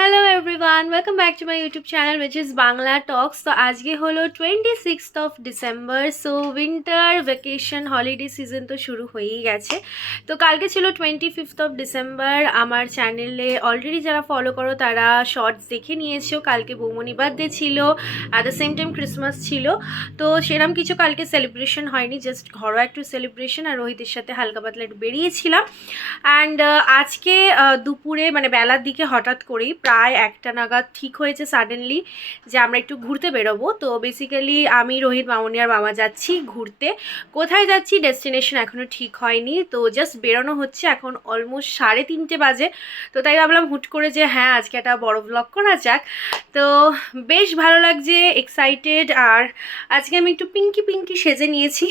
Hello everyone, welcome back to my YouTube channel which is Bangla talks. তো আজকে হলো 26th December. So winter vacation holiday season তো শুরু হয়েই গেছে। তো কালকে ছিল 25th ডিসেম্বর। আমার চ্যানেলে অলরেডি যারা ফলো করো তারা শর্টস দেখে নিয়েছো। কালকে বৌমনি বার্থডে ছিল, at the same time Christmas ছিল। তো সেরকম কিছু কালকে সেলিব্রেশন হয়নি, জাস্ট ঘরোয়া একটু সেলিব্রেশন, আর রোহিতের সাথে হালকা পাতলা একটু বেরিয়েছিলাম। অ্যান্ড আজকে দুপুরে মানে বেলার দিকে হঠাৎ করেই প্রায় 1টা নাগাদ ঠিক হয়েছে সাডেনলি যে আমরা একটু ঘুরতে বেরোবো। তো বেসিক্যালি আমি, রোহিত, মামনি আর মামা যাচ্ছি ঘুরতে। কোথায় যাচ্ছি ডেস্টিনেশন এখনও ঠিক হয়নি, তো জাস্ট বেরোনো হচ্ছে। এখন অলমোস্ট 3:30 বাজে। তো তাই ভাবলাম হুট করে যে হ্যাঁ আজকে একটা বড় ব্লগ করা যাক। তো বেশ ভালো লাগছে, এক্সাইটেড। আর আজকে আমি একটু পিঙ্কি পিঙ্কি সেজে নিয়েছি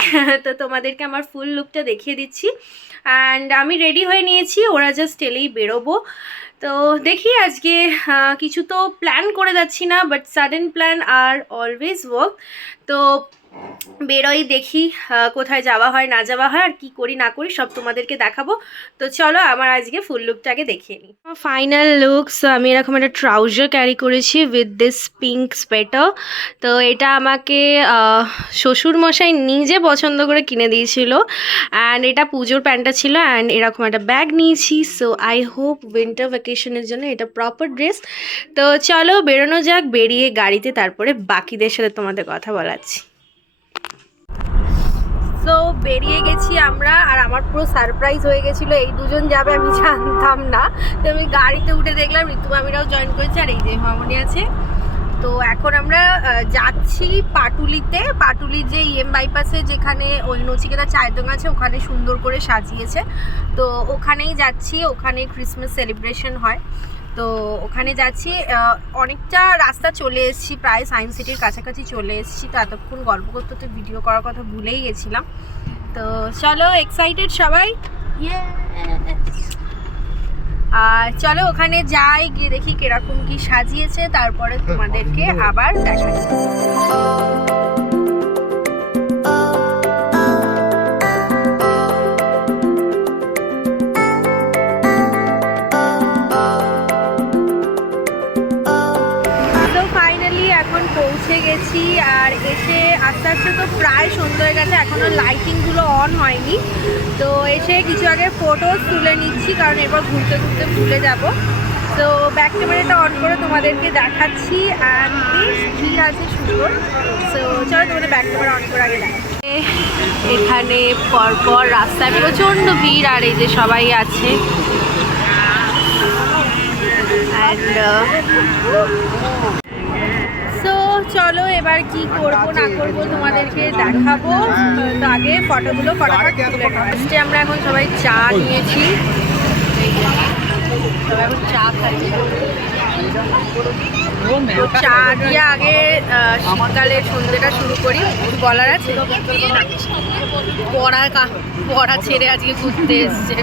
তো তোমাদেরকে আমার ফুল লুকটা দেখিয়ে দিচ্ছি। অ্যান্ড আমি রেডি হয়ে নিয়েছি, ওরা জাস্ট এলেই বেরোবো। তো দেখি আজকে কিছু তো প্ল্যান করে যাচ্ছি না, বাট সাডেন প্ল্যান আর অলওয়েজ ওয়ার্ক। তো বেরোই, দেখি কোথায় যাওয়া হয় না যাওয়া হয়, আর কি করি না করি সব তোমাদেরকে দেখাবো। তো চলো আমার আজকে ফুল লুকটাকে দেখিয়ে নিই। ফাইনাল লুকস, আমি এরকম একটা ট্রাউজার ক্যারি করেছি উইথ দিস পিঙ্ক সোয়েটার। তো এটা আমাকে শ্বশুরমশাই নিজে পছন্দ করে কিনে দিয়েছিল। অ্যান্ড এটা পুজোর প্যান্টটা ছিল। অ্যান্ড এরকম একটা ব্যাগ নিয়েছি। সো আই হোপ উইন্টার ভ্যাকেশনের জন্য এটা প্রপার ড্রেস। তো চলো বেরোনো যাক, বেরিয়ে গাড়িতে তারপরে বাকিদের সাথে তোমাদের কথা বলাচ্ছি। তো বেরিয়ে গেছি আমরা, আর আমার পুরো সারপ্রাইজ হয়ে গেছিলো, এই দুজন যাবে আমি জানতাম না। তো আমি গাড়িতে উঠে দেখলাম ঋতুমামিরাও জয়েন করেছে, আর এই যে মামনি আছে। তো এখন আমরা যাচ্ছি পাটুলিতে। পাটুলি যে বাইপাসে যেখানে ওই নচিকেতা চায়ের দোকান আছে, ওখানে সুন্দর করে সাজিয়েছে। তো ওখানেই যাচ্ছি, ওখানে ক্রিসমাস সেলিব্রেশন হয়। তো ওখানে যাচ্ছি। অনেকটা রাস্তা চলে এসেছি, প্রায় সায়েন্স সিটির কাছাকাছি চলে এসেছি। তো এতক্ষণ গল্প করতে তো ভিডিও করার কথা ভুলেই গেছিলাম। তো চলো, এক্সাইটেড সবাই, আর চলো ওখানে যাই, গিয়ে দেখি কিরকম কি সাজিয়েছে, তারপরে তোমাদেরকে আবার দেখাচ্ছি। এখন পৌঁছে গেছি, আর এসে আস্তে আস্তে তো প্রায় সন্ধ্যা হয়ে গেছে, এখনও লাইটিংগুলো অন হয়নি। তো এসে কিছু আগে ফটোস তুলে নিচ্ছি, কারণ এরপর ঘুরতে ঘুরতে ভুলে যাব। তো ব্যাক ক্যামেরাটা অন করে তোমাদেরকে দেখাচ্ছি। অ্যান্ড বেশ ভিড় আছে সুন্দর। তো চলো তোমাদের ব্যাক ক্যামেরা অন করে আগে দেখাচ্ছি। এখানে পরপর রাস্তায় প্রচণ্ড ভিড়, আর এই যে সবাই আছে। তো চলো এবার কি করব না করব তোমাদেরকে দেখাবো। তো আগে ফটোগুলো ফটাফট তুলে ফার্স্টে আমরা এখন সবাই চা নিয়েছি, সবাই এখন চা খাচ্ছি। চা দিয়ে আগে শীতকালে সন্ধ্যেটা শুরু করি। বলার আছে পড়া ছেড়ে আজকে ঘুরতে এসছে,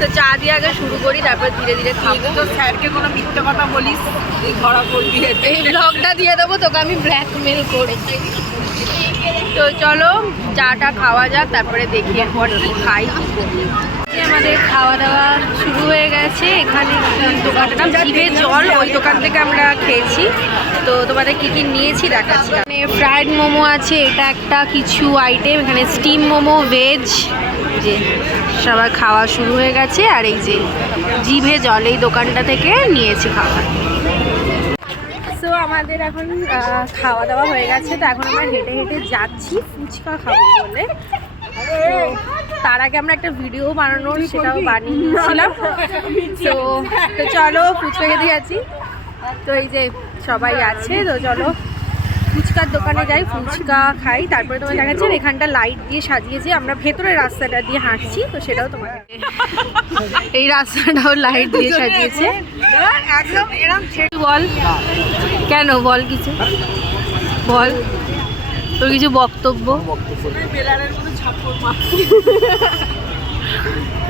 তো চা দিয়ে আগে শুরু করি, তারপর ধীরে ধীরে খাবো। তো স্যারকে কোনো মিথ্যে কথা বলিস ধরা পড়বি, এই ব্লগটা দিয়ে দেবো তোকে আমি ব্ল্যাকমেল করে। তো চলো চাটা খাওয়া যাক, তারপরে দেখি এরপর কি খাই। আমাদের খাওয়া দাওয়া শুরু হয়ে গেছে। এখানে দোকানটার নাম জিভে জল, ওই দোকান থেকে আমরা খেয়েছি। তো তোমাদের কি কি নিয়েছি দেখাচ্ছি। এখানে ফ্রাইড মোমো আছে, এটা একটা কিছু আইটেম। এখানে স্টিম মোমো, ভেজ, যে সবার খাওয়া শুরু হয়ে গেছে। আর এই যে জিভে জল, এই দোকানটা থেকে নিয়েছি খাবার। তো আমাদের এখন খাওয়া দাওয়া হয়ে গেছে। তো এখন আমরা হেঁটে হেঁটে যাচ্ছি ফুচকা খাবো বলে। তার আগে আমরা একটা ভিডিও বানানোর সেটাও বানিয়ে নিয়েছিলাম। তো চলো ফুচকা খেতে যাচ্ছি। তো এই যে সবাই আছে, তো চলো ফুচকার দোকানে যাই, ফুচকা খাই, তারপরে তোমার দেখাচ্ছি। এখানটা লাইট দিয়ে সাজিয়েছে, আমরা ভেতরের রাস্তাটা দিয়ে হাঁটছি, তো সেটাও তোমাকে, এই রাস্তাটাও লাইট দিয়ে সাজিয়েছে একদম এরকম। বল কেন, বল কিছু বল, তোর কিছু বক্তব্য।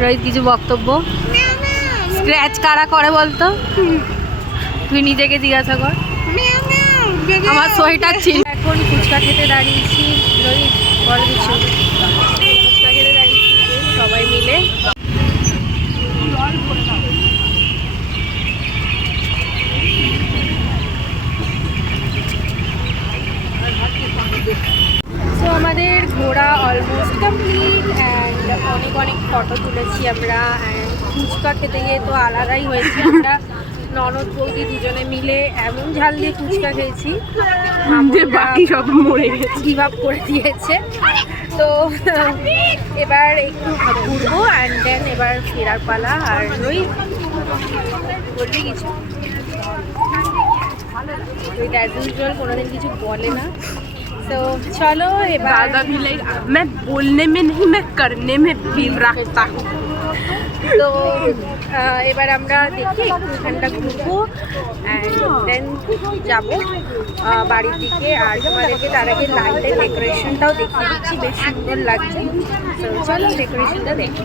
রোহিত কিছু বক্তব্য। স্ক্র্যাচ কারা করে বলতো, তুই নিজেকে জিজ্ঞাসা কর। আমার সোয়েটার ছিল। এখন ফুচকা খেতে দাঁড়িয়েছি। রোহিত বল কিছু। ফুচকা খেতে দাঁড়িয়েছি সবাই মিলে। আমরা ফুচকা খেতে গিয়ে তো আলাদাই হয়েছে। আমরা ননদ বৌদি দুজনে মিলে এমন ঝাল দিয়ে ফুচকা খেয়েছি, বাকি সব মরে গেছে, গিভ আপ করে দিয়েছে। তো এবার একটু ঘুরবো অ্যান্ড দেন এবার ফেরার পালা। আর ওই বলবি কিছু, ওই অ্যাজ ইউজুয়াল কোনোদিন কিছু বলে না। তো চলো এবার दादा भी लाइक मैं बोलने में नहीं मैं करने में भी रखता हूँ। তো এবার আমরা দেখি একটুখানটা ঘুরবো অ্যান্ড দেন যাবো বাড়ির দিকে। আর তোমাদেরকে তার আগে লাইটের ডেকোরেশনটাও দেখিয়ে দিচ্ছি, বেশ সুন্দর লাগছে। তো চলো ডেকোরেশনটা দেখি।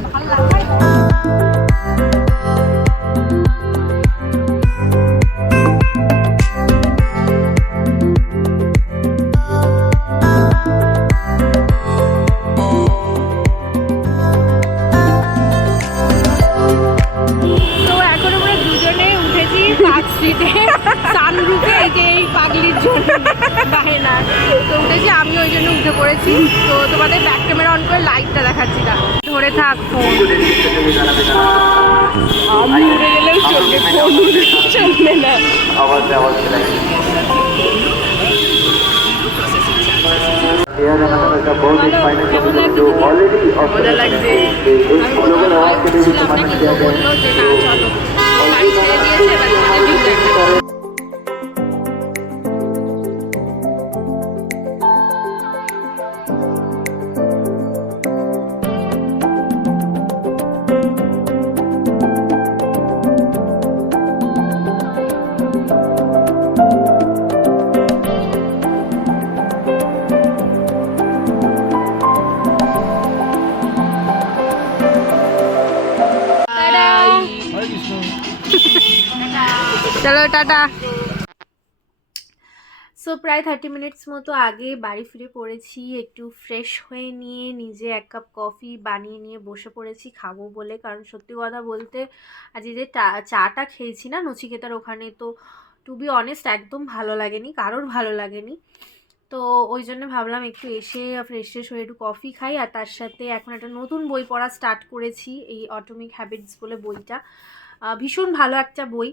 সানরুফে এই যে এই পাগলির জন্য বাহেনা তো উঠেছি, আমি ওই জন্য উঠে পড়েছি। তো তোমাদের ব্যাক ক্যামেরা অন করে লাইটটা দেখাচ্ছি না, ধরে থাক ফোন। আমি উড়ে গেলেও চলবে, ফোন উড়ে চলবে না। মজা লাগছে। বললো যে না চলো, গাড়ি ছেড়ে দিয়েছে, এবার তোমাদের ভিউ দেখাবো। চলো টাটা। সো প্রায় 30 মিনিটস মতো আগে বাড়ি ফিরে পড়েছি, একটু ফ্রেশ হয়ে নিয়ে নিজে এক কাপ কফি বানিয়ে নিয়ে বসে পড়েছি খাবো বলে। কারণ সত্যি কথা বলতে আজ যে চাটা খেয়েছি না নচিকেতার ওখানে, তো টু বি অনেস্ট একদম ভালো লাগেনি, কারোর ভালো লাগেনি। তো ওই জন্য ভাবলাম একটু এসে ফ্রেশ হয়ে একটু কফি খাই। আর তার সাথে এখন একটা নতুন বই পড়া স্টার্ট করেছি, এই অটোমিক হ্যাবিটস বলে বইটা। ভীষণ ভালো একটা বই।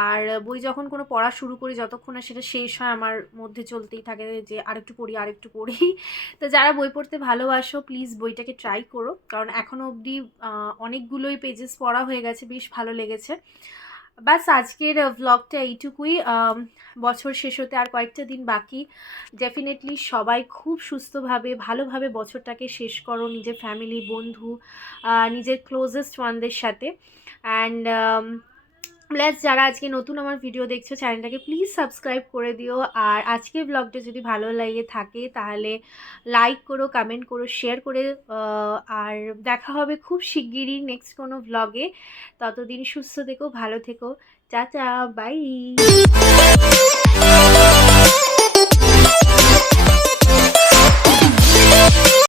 আর বই যখন কোনো পড়া শুরু করি, যতক্ষণ না সেটা শেষ হয় আমার মধ্যে চলতেই থাকে যে আরেকটু পড়ি। তো যারা বই পড়তে ভালোবাসো প্লিজ বইটাকে ট্রাই করো, কারণ এখনও অবধি অনেকগুলোই পেজেস পড়া হয়ে গেছে, বেশ ভালো লেগেছে। বাস আজকের ভ্লগটা এইটুকুই। বছর শেষ হতে আর কয়েকটা দিন বাকি। ডেফিনেটলি সবাই খুব সুস্থভাবে ভালোভাবে বছরটাকে শেষ করো, নিজের ফ্যামিলি, বন্ধু, নিজের ক্লোজেস্ট ওয়ানদের সাথে। অ্যান্ড প্লাস যারা আজকে নতুন আমার ভিডিও দেখছো চ্যানেলটাকে প্লিজ সাবস্ক্রাইব করে দিও। আর আজকের ব্লগটা যদি ভালো লাগে থাকে তাহলে লাইক করো, কমেন্ট করো, শেয়ার করে। আর দেখা হবে খুব শিগগিরই নেক্সট কোনো ব্লগে। ততদিন সুস্থ থেকো, ভালো থেকো, টাটা, বাই।